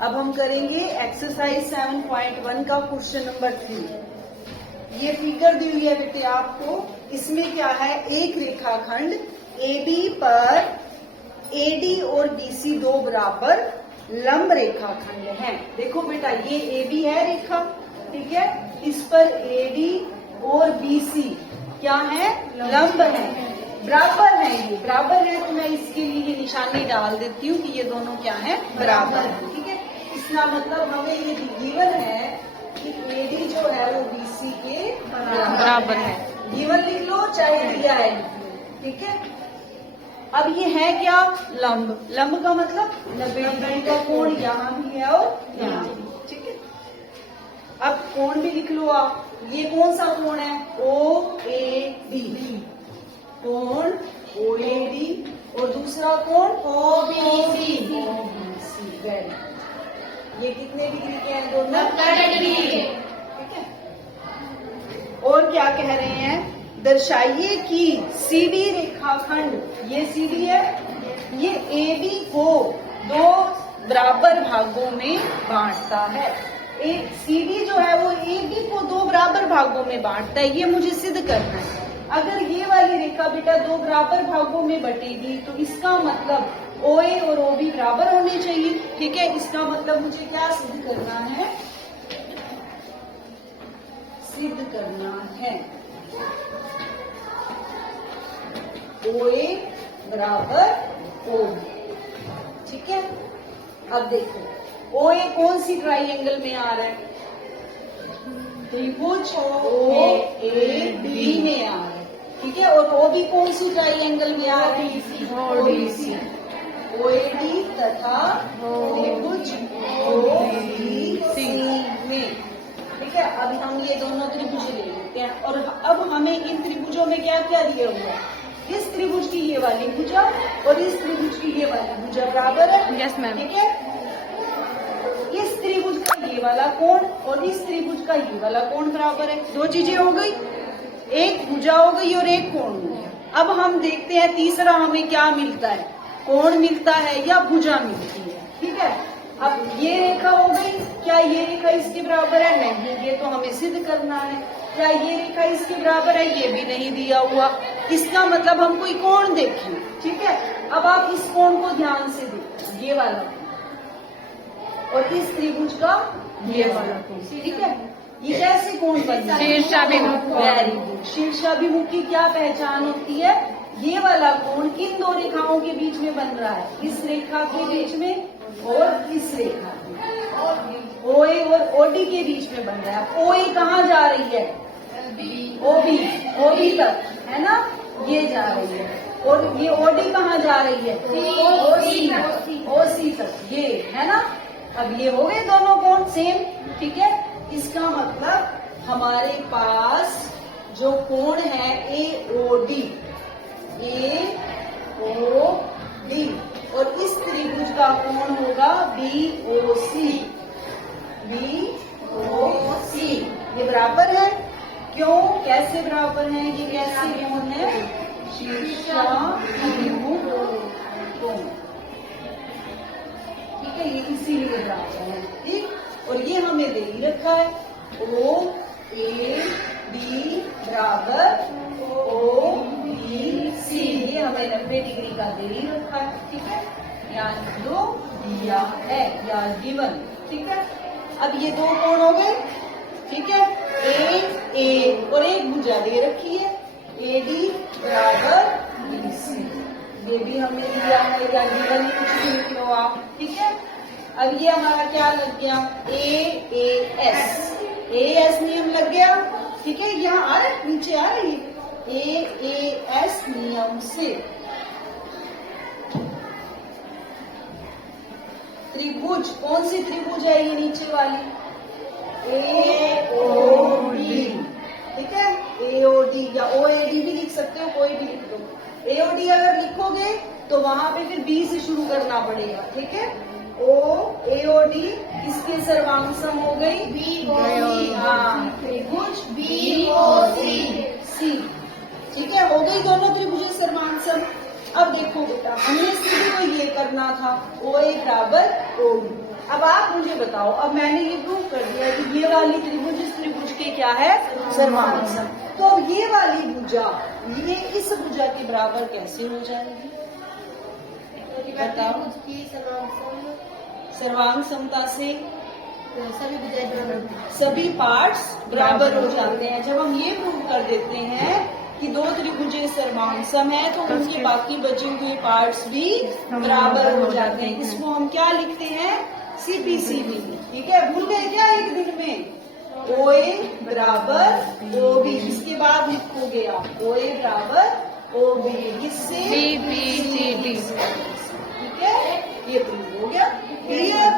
अब हम करेंगे एक्सरसाइज 7.1 का क्वेश्चन नंबर 3। ये फिगर दी हुई है बेटे आपको। इसमें क्या है, एक रेखाखंड AB पर AD और BC दो बराबर लंब रेखाखंड हैं। देखो बेटा ये AB है रेखा, ठीक है, इस पर AD और BC क्या है, लंब है, बराबर है। ये बराबर है तो मैं इसके लिए ये निशानी डाल देती हूँ कि ये दोनों क्या है, बराबर है, ठीक है। इसका मतलब हमें ये गिवन है कि AD जो है वो BC के बराबर है। गिवन लिख लो चाहे दिया है लिख लो, ठीक है। अब ये है क्या, लंब। लंब का मतलब 90 डिग्री का कोण यहाँ भी है और यहाँ भी, ठीक है। अब कोण भी लिख लो आप। ये कौन सा कोण है, OAD, कोण OAD, और दूसरा कोण OBC। वेरी, ये कितने डिग्री के हैं, दोनों 90 डिग्री के, ठीक है। और क्या कह रहे हैं, दर्शाइए कि CD रेखाखंड, ये CD है, ये AB को दो बराबर भागों में बांटता है। एक CD जो है वो AB को दो बराबर भागों में बांटता है, ये मुझे सिद्ध करना है। अगर ये वाली रेखा बेटा दो बराबर भागों में बटेगी तो इसका मतलब OA और OB बराबर होने चाहिए, ठीक है। इसका मतलब मुझे क्या सिद्ध करना है, सिद्ध करना है OA बराबर OB, ठीक है। अब देखो OA कौन सी ट्राइंगल में आ रहा है, त्रिभुज OAB में आ रहा है, ठीक है। और OB कौन सी ट्राइंगल में आ रहा है, OBC। OAD तथा त्रिभुज OBC में, ठीक है। अब हम ये दोनों त्रिभुज ले लेते हैं और अब हमें इन त्रिभुजों में क्या क्या दिया हुआ है, इस त्रिभुज की ये वाली भुजा और इस त्रिभुज की ये वाली भुजा बराबर है, यस मैम, ठीक है। इस त्रिभुज का ये वाला कोण और इस त्रिभुज का ये वाला कोण बराबर है। दो चीजें हो गई, एक भुजा हो गई और एक कोण हो गया। अब हम देखते हैं तीसरा हमें क्या मिलता है, कोण मिलता है या भुजा मिलती है, ठीक है। अब ये रेखा हो गई, क्या ये रेखा इसके बराबर है, नहीं, ये तो हमें सिद्ध करना है। क्या ये रेखा इसके बराबर है, ये भी नहीं दिया हुआ। इसका मतलब हम कोई कोण देखें, ठीक है। अब आप इस कोण को ध्यान से देखो, ये वाला और इस त्रिभुज का ये वाला कोण, ठीक है। ये कैसे कोण बनता है, शीर्षाभिमुख। Very good. शीर्षाभिमुख की क्या पहचान होती है, ये वाला कोण किन दो रेखाओं के बीच में बन रहा है, इस रेखा के बीच में और इस रेखा के, OA और OD के बीच में बन रहा है। OA कहाँ जा रही है, OB तक, है ना, ये जा रही है। और ये OD कहाँ जा रही है, OC तक, ये है ना। अब ये हो गए दोनों कोण सेम, ठीक है। इसका मतलब हमारे पास जो कोण है AOD और इस त्रिभुज का कोण होगा BOC, ये बराबर है। क्यों, कैसे बराबर है, ये कैसे कोण है, शीर्षाभिमुख कोण, ठीक है, ये इसीलिए बराबर है, ठीक। और ये हमें दे ही रखा है OAB बराबर OBC, ये हमें 90 डिग्री का दे ही रखा है, ठीक है। यहाँ दो दिया है या गिवन, ठीक है। अब ये दो कोण हो गए, ठीक है, A और एक भुजा दे रखी है AD बराबर BC, ये भी हमें दिया है या गिवन, कुछ भी लिख लो आप, ठीक है। अब ये हमारा क्या लग गया, AAS नियम लग गया, ठीक है। यहाँ आ रहा है, नीचे आ रही है, AAS नियम से त्रिभुज, कौन सी त्रिभुज है ये नीचे वाली, AOD, ठीक है। AOD या OAD भी लिख सकते हो, कोई भी लिख दो। AOD अगर लिखोगे तो वहां पे फिर B से शुरू करना पड़ेगा, ठीक है। AOD इसके सर्वांग हो गई BOC, हाँ, त्रिभुज BOC, ठीक है। हो गई दोनों त्रिभुज सर्वांग। अब देखो बेटा, हमें सीधे को ये करना था OA बराबर OB। अब आप मुझे बताओ, अब मैंने ये प्रूव कर दिया कि ये वाली त्रिभुज इस त्रिभुज के क्या है, सर्वांग सम। तो अब ये वाली भुजा ये इस भुजा के बराबर कैसे हो जाएगी? बताओ। सर्वांग समता से सभी पार्ट्स बराबर हो जाते हैं। जब हम ये प्रूव कर देते हैं कि दो त्रिभुजें सर्वांग सम है तो उनके बाकी बचे हुए पार्ट्स भी बराबर हो जाते हैं। इसको हम क्या लिखते हैं, CPCB। ठीक है, भूल गए क्या एक दिन में? OA बराबर OB, इसके बाद लिखोगे आप OA बराबर OB, किससे? BBCD। ठीक है, ये प्रूव हो गया। क्लियर?